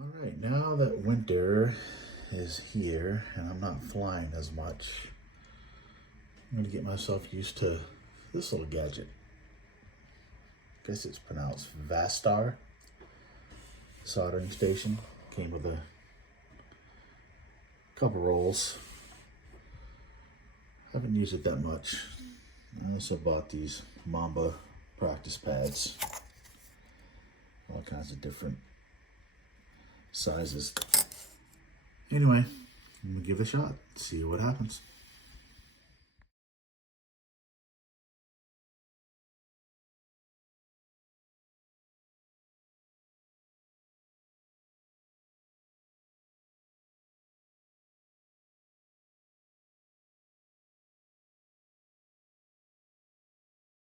All right, now that winter is here and I'm not flying as much, I'm gonna get myself used to this little gadget. I guess it's pronounced Vastar soldering station. Came with a couple rolls. Haven't used it that much. I also bought these Mamba practice pads. All kinds of different sizes. Anyway, I'm gonna give it a shot, see what happens.